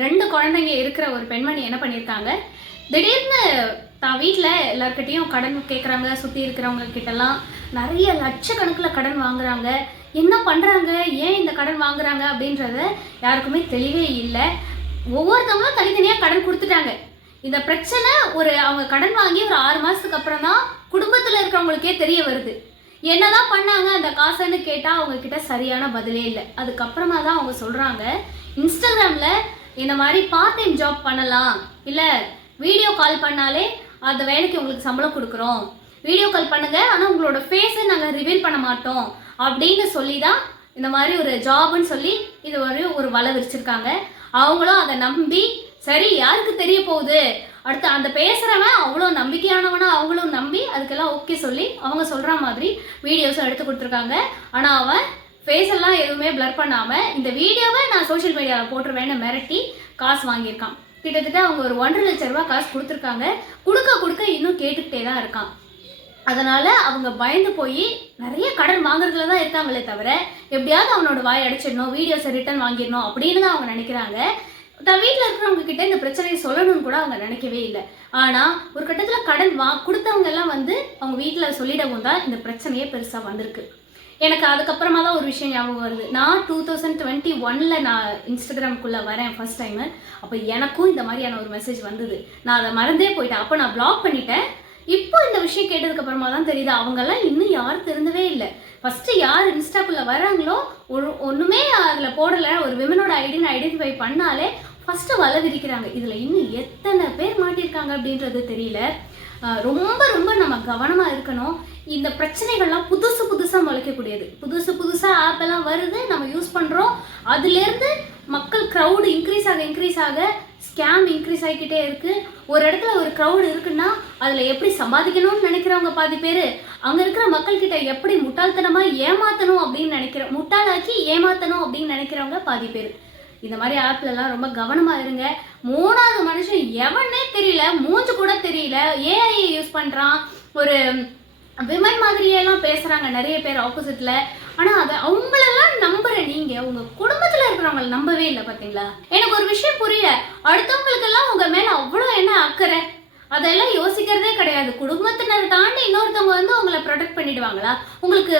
2 குழந்தைங்க இருக்கிற ஒரு பெண்மணி என்ன பண்ணியிருக்காங்க, திடீர்னு தான் வீட்டில் எல்லாருக்கிட்டையும் கடன் கேட்குறாங்க. சுற்றி இருக்கிறவங்க கிட்டலாம் நிறைய லட்சக்கணக்கில் கடன் வாங்குறாங்க. என்ன பண்ணுறாங்க, ஏன் இந்த கடன் வாங்குறாங்க அப்படின்றத யாருக்குமே தெளிவே இல்லை. ஒவ்வொருத்தவங்களும் தனித்தனியாக கடன் கொடுத்துட்டாங்க. இந்த பிரச்சனை அவங்க கடன் வாங்கி ஒரு 6 மாதத்துக்கு அப்புறம் தான் குடும்பத்தில் இருக்கிறவங்களுக்கே தெரிய வருது. என்னதான் பண்ணாங்க அந்த காசுன்னு கேட்டால் அவங்கக்கிட்ட சரியான பதிலே இல்லை. அதுக்கப்புறமா தான் அவங்க சொல்கிறாங்க, இன்ஸ்டாகிராமில் இந்த மாதிரி பார்ட் டைம் ஜாப் பண்ணலாம், இல்லை வீடியோ கால் பண்ணாலே அந்த வேலைக்கு உங்களுக்கு சம்பளம் கொடுக்குறோம், வீடியோ கால் பண்ணுங்கள் ஆனால் உங்களோட ஃபேஸை நாங்கள் ரிவீல் பண்ண மாட்டோம் அப்படின்னு சொல்லி தான் இந்த மாதிரி ஒரு ஜாப்னு சொல்லி இது ஒரு வலை விரிச்சிருக்காங்க. அவங்களும் அதை நம்பி சரி யாருக்கு தெரிய போகுது, அடுத்து அந்த பேசுகிறவன் அவ்வளோ நம்பிக்கையானவனா அவங்களும் நம்பி அதுக்கெல்லாம் ஓகே சொல்லி அவங்க சொல்கிற மாதிரி வீடியோஸும் எடுத்து கொடுத்துருக்காங்க. ஆனால் அவன் ஃபேஸ் எல்லாம் எதுவுமே பிளர் பண்ணாமல் இந்த வீடியோவை நான் சோஷியல் மீடியாவில் போட்டுருவேன்னு மிரட்டி காசு வாங்கியிருக்கான். கிட்டத்தட்ட அவங்க ஒரு 1.5 லட்ச ரூபா காசு கொடுத்துருக்காங்க. கொடுக்க இன்னும் கேட்டுக்கிட்டே தான் இருக்கான். அதனால் அவங்க பயந்து போய் நிறைய கடன் வாங்குறதுல தான் இருக்காங்களே தவிர எப்படியாவது அவனோட வாய் அடைச்சிடணும், வீடியோஸை ரிட்டர்ன் வாங்கிடணும் அப்படின்னு தான் அவங்க நினைக்கிறாங்க. தான் வீட்டில் இருக்கிறவங்க கிட்ட இந்த பிரச்சனையை சொல்லணும்னு கூட அவங்க நினைக்கவே இல்லை. ஆனால் ஒரு கட்டத்தில் கடன் கொடுத்தவங்க எல்லாம் அவங்க வீட்டில் சொல்லிடவும் தான் இந்த பிரச்சனையே பெருசாக வந்திருக்கு. எனக்கு அதுக்கப்புறமா தான் ஒரு விஷயம் ஞாபகம் வருது. நான் 2021 நான் இன்ஸ்டாகிராமுக்குள்ளே வரேன் ஃபர்ஸ்ட் டைமு. அப்போ எனக்கும் இந்த மாதிரியான ஒரு மெசேஜ் வந்தது. நான் அதை மறந்தே போயிட்டேன். அப்போ நான் பிளாக் பண்ணிட்டேன். இப்போ இந்த விஷயம் கேட்டதுக்கப்புறமா தான் தெரியுது அவங்கெல்லாம் இன்னும் யாரும் திருந்தவே இல்லை. ஃபஸ்ட்டு யார் இன்ஸ்டாக்குள்ளே வராங்களோ ஒன்றுமே அதில் போடலை, ஒரு விமனோட ஐடின்னு ஐடென்டிஃபை பண்ணாலே ஃபஸ்ட்டு வலை விரிக்கிறாங்க. இதில் இன்னும் எத்தனை பேர் மாட்டியிருக்காங்க அப்படின்றது தெரியல. ரொம்ப நம்ம கவனமாக இருக்கணும். இந்த பிரச்சனைகள்லாம் புதுசாக முளைக்கக்கூடியது. புதுசாக ஆப் எல்லாம் வருது, நம்ம யூஸ் பண்ணுறோம். அதுலேருந்து மக்கள் க்ரௌடு இன்க்ரீஸ் ஆக ஸ்கேம் இன்க்ரீஸ் ஆகிக்கிட்டே இருக்குது. ஒரு இடத்துல ஒரு க்ரௌடு இருக்குன்னா அதில் எப்படி சம்பாதிக்கணும்னு நினைக்கிறவங்க பாதி பேர், அங்கே இருக்கிற மக்கள்கிட்ட எப்படி முட்டாள்தனமாக முட்டாளாக்கி ஏமாற்றணும் அப்படின்னு நினைக்கிறவங்க பாதி பேர். இந்த மாதிரி ஆப்லலாம் ரொம்ப கவனமாக இருங்க. 3வது மனுஷன் எவனே தெரியல, மூஞ்சு கூட தெரியல, ஏஐ யூஸ் பண்ணுறான், ஒரு விமன் மாதிரியெல்லாம் பேசுகிறாங்க நிறைய பேர் ஆப்போசிட்டில். ஆனால் அதை அவங்களெல்லாம் நம்புகிற நீங்கள் உங்கள் குடும்பத்தில் இருக்கிறவங்களை நம்பவே இல்லை. பார்த்தீங்களா, எனக்கு ஒரு விஷயம் புரியல. அடுத்தவங்களுக்கெல்லாம் உங்கள் மேலே அவ்வளோ என்ன அக்கறை, அதெல்லாம் யோசிக்கிறதே கிடையாது. குடும்பத்தினர் தாண்டி இன்னொருத்தவங்க உங்களை ப்ரொடெக்ட் பண்ணிடுவாங்களா, உங்களுக்கு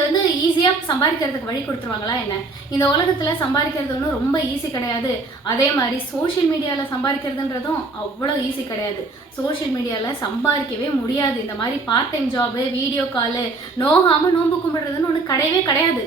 ஈஸியாக சம்பாதிக்கிறதுக்கு வழி கொடுத்துருவாங்களா என்ன? இந்த உலகத்தில் சம்பாதிக்கிறது ஒன்றும் ரொம்ப ஈஸி கிடையாது. அதே மாதிரி சோஷியல் மீடியாவில் சம்பாதிக்கிறதுன்றதும் அவ்வளோ ஈஸி கிடையாது. சோஷியல் மீடியாவில் சம்பாதிக்கவே முடியாது. இந்த மாதிரி part time job, video call, நோகாமல் நோன்பு கும்பிடுறதுன்னு ஒன்று கிடையவே கிடையாது.